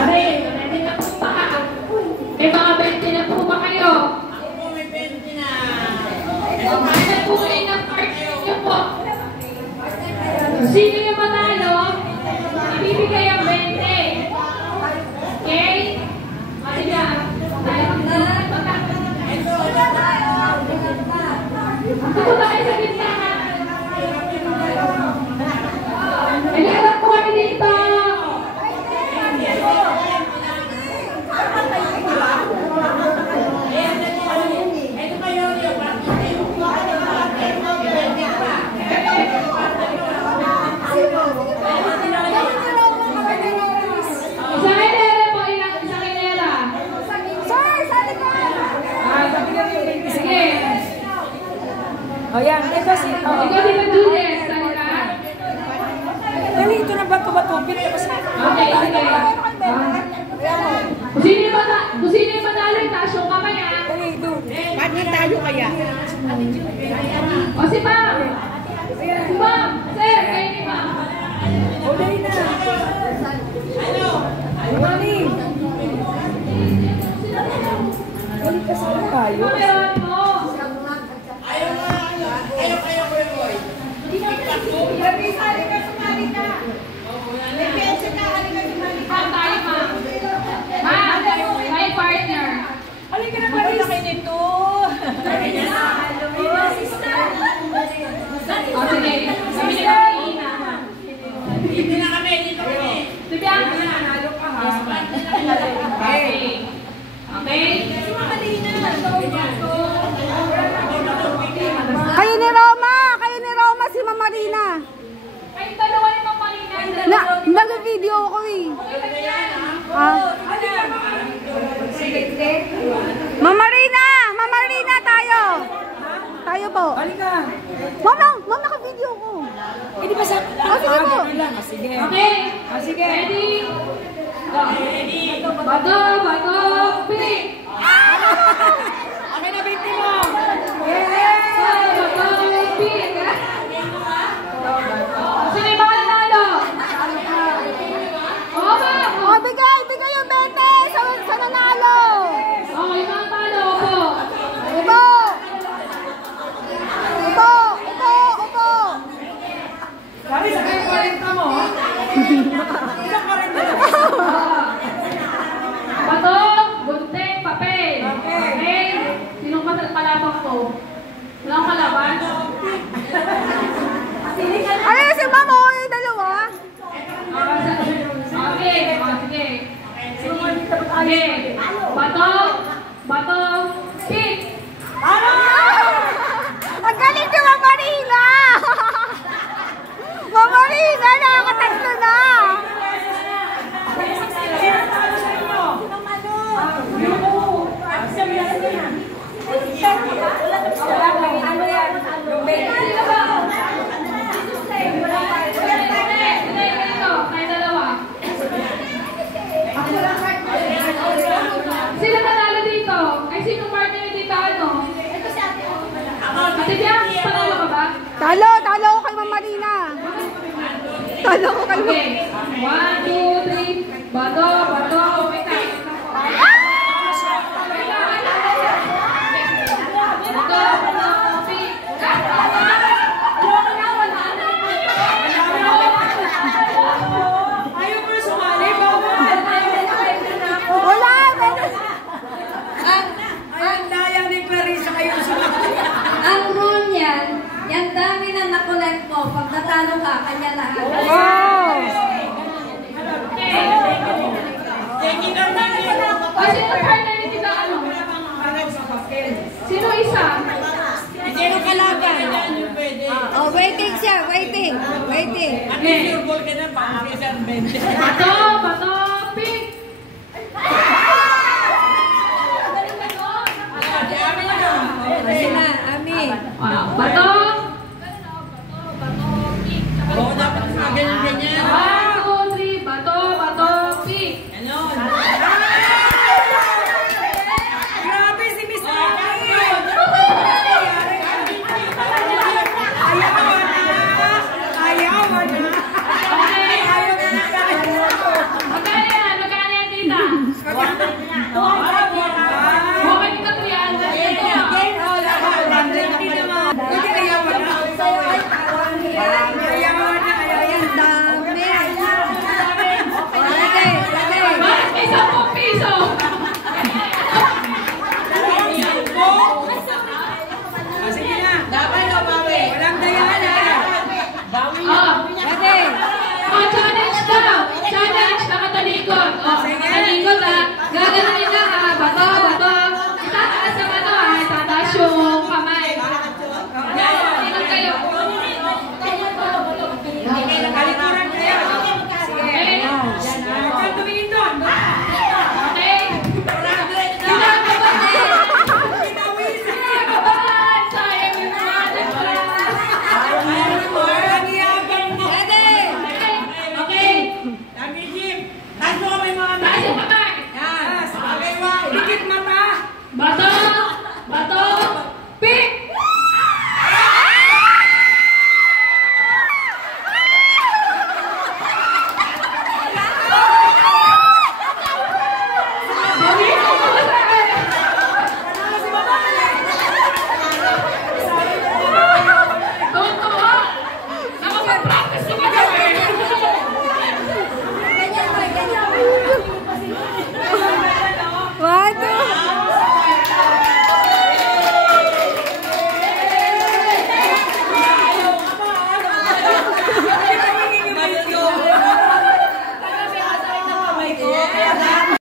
Okay, ready na po ba? May mga 20 na po ba kayo? Ako po may 20 na. Kumain na po kayo ng partner niyo po. Sino yung manalo? Ibibigay ang 20. Okay? Kasi na. Ito tayo sa gitna. Kailangan po kami dito. O yan, ito si... Ikaw si Juliet, sali ka? Dali, ito na bato-bato. Okay, sige. Kung sino yung manalo, itaas yung kamay, ha? Dali, ito. Paano tayo kaya? O si Pam! Si Pam! Sir, kayo ni Pam. O, dali na. Dali. Dali ka saan tayo? Meron mo. May partner. Halika na ba rin kayo nito? O sige, kami ni Marina. Hindi na kami, dito kami. Si Bianca, nanalo ka ha. Okay. Okay? Kayo ni Roma, si Mama Marina. Kayong dalawa ni Mama Marina. Nag-video ko eh. Mama Marina tayo. Tayo po. Halika. Mama, naka-video ko. Eh, di ba sa... sige po. Sige. Okay. Sige. Ready? Bato, pick! Okay na, 20 mo. Bato, pick! Sino yung mga nanalo? Oo ba? O, bigay yung 20 sa nanalo. Okay, mga talo po. Upo. Sabi sa kayo 40 mo. Ilang 40 na? Bato, gunting, papel. Okay? Sinong kalabang ko? Walang kalaban? Ay, si Mama, yung dalawa. Okay, sige. Okay. Bato, pick! Ang galing ni Mama Marina. Mama Marina, nakakatatlo na. Sino nanalo dito? Ay, sino partner dito? Ano? Ate Bianca, panalo ka ba? Talo ko kay Mama Marina. Talo ko kay Mama. Okay. 1, 2, 3. Bato. Wait na. Bato, pick. Ayaw ko na sumali. Wala. Ang daya ni Clarissa kayo sumali. Ang rule niyan, yan dami na nakolect mo. Pag natalo ka, kanya lahat. Wow. Thank you, O, sino partner ni Tita ano? Sino isa? Hindi yung kalaban. Yung pwede. Oh, waiting siya, waiting. Ang sure ball ka na, pang-isang 20. Bato!